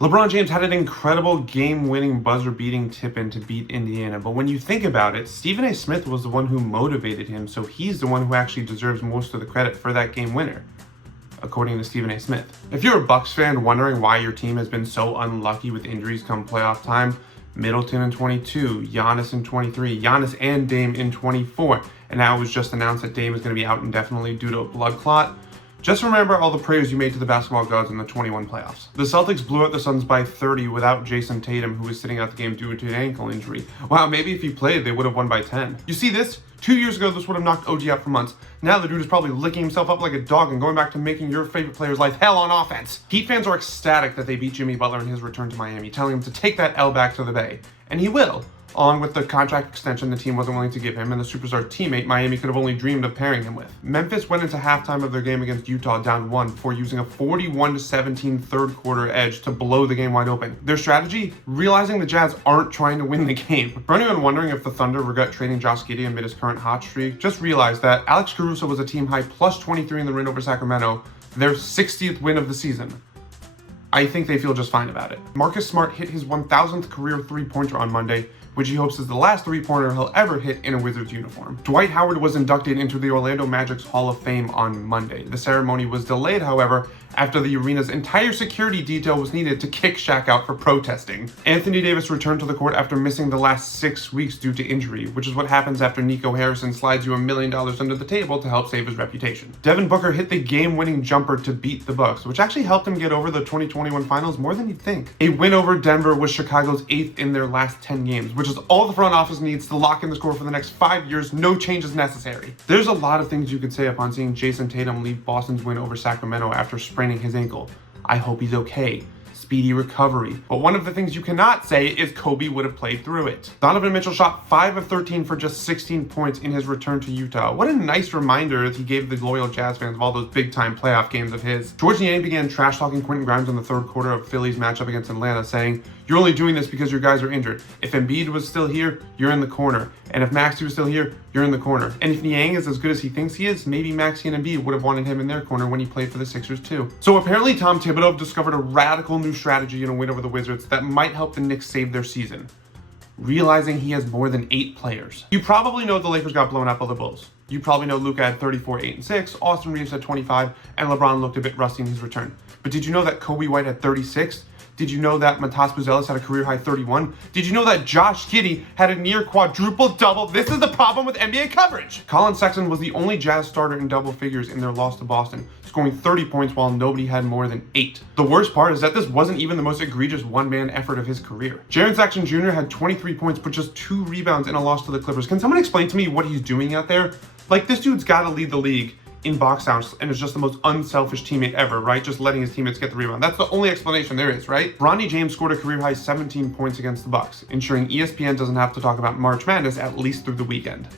LeBron James had an incredible game-winning buzzer-beating tip-in to beat Indiana, but when you think about it, Stephen A. Smith was the one who motivated him, so he's the one who actually deserves most of the credit for that game winner, according to Stephen A. Smith. If you're a Bucks fan wondering why your team has been so unlucky with injuries come playoff time, Middleton in 22, Giannis in 23, Giannis and Dame in 24, and now it was just announced that Dame is going to be out indefinitely due to a blood clot. Just remember all the prayers you made to the basketball gods in the 21 playoffs. The Celtics blew out the Suns by 30 without Jason Tatum, who was sitting out the game due to an ankle injury. Wow, maybe if he played, they would have won by 10. You see this? 2 years ago, this would have knocked OG out for months. Now the dude is probably licking himself up like a dog and going back to making your favorite player's life hell on offense. Heat fans are ecstatic that they beat Jimmy Butler in his return to Miami, telling him to take that L back to the Bay. And he will. Along with the contract extension the team wasn't willing to give him and the superstar teammate Miami could have only dreamed of pairing him with. Memphis went into halftime of their game against Utah down 1 before using a 41-17 third quarter edge to blow the game wide open. Their strategy? Realizing the Jazz aren't trying to win the game. For anyone wondering if the Thunder regret trading Josh Giddey amid his current hot streak, just realize that Alex Caruso was a team high plus 23 in the win over Sacramento, their 60th win of the season. I think they feel just fine about it. Marcus Smart hit his 1,000th career three-pointer on Monday, which he hopes is the last three-pointer he'll ever hit in a Wizards uniform. Dwight Howard was inducted into the Orlando Magic's Hall of Fame on Monday. The ceremony was delayed, however, after the arena's entire security detail was needed to kick Shaq out for protesting. Anthony Davis returned to the court after missing the last 6 weeks due to injury, which is what happens after Nico Harrison slides you $1 million under the table to help save his reputation. Devin Booker hit the game-winning jumper to beat the Bucks, which actually helped him get over the 2021 finals more than you'd think. A win over Denver was Chicago's 8th in their last 10 games, which is all the front office needs to lock in the score for the next 5 years, no changes necessary. There's a lot of things you could say upon seeing Jason Tatum leave Boston's win over Sacramento after spraining his ankle. I hope he's okay. Speedy recovery. But one of the things you cannot say is Kobe would have played through it. Donovan Mitchell shot 5 of 13 for just 16 points in his return to Utah. What a nice reminder he gave the loyal Jazz fans of all those big-time playoff games of his. George Niang began trash-talking Quentin Grimes in the third quarter of Philly's matchup against Atlanta, saying, "You're only doing this because your guys are injured. If Embiid was still here, you're in the corner. And if Maxey was still here, you're in the corner. And if Niang is as good as he thinks he is, maybe Maxey and Embiid would have wanted him in their corner when he played for the Sixers too." So apparently Tom Thibodeau discovered a radical new strategy in a win over the Wizards that might help the Knicks save their season. Realizing he has more than 8 players. You probably know the Lakers got blown out by the Bulls. You probably know Luka had 34, 8, and 6, Austin Reeves had 25, and LeBron looked a bit rusty in his return. But did you know that Kobe White had 36? Did you know that Matas Buzelis had a career-high 31? Did you know that Josh Giddey had a near quadruple-double? This is the problem with NBA coverage! Colin Sexton was the only Jazz starter in double figures in their loss to Boston, scoring 30 points while nobody had more than 8. The worst part is that this wasn't even the most egregious one-man effort of his career. Jaren Jackson Jr. had 23 points but just 2 rebounds in a loss to the Clippers. Can someone explain to me what he's doing out there? Like, this dude's gotta lead the league in box outs and is just the most unselfish teammate ever, right? Just letting his teammates get the rebound. That's the only explanation there is, right? Bronny James scored a career-high 17 points against the Bucks, ensuring ESPN doesn't have to talk about March Madness at least through the weekend.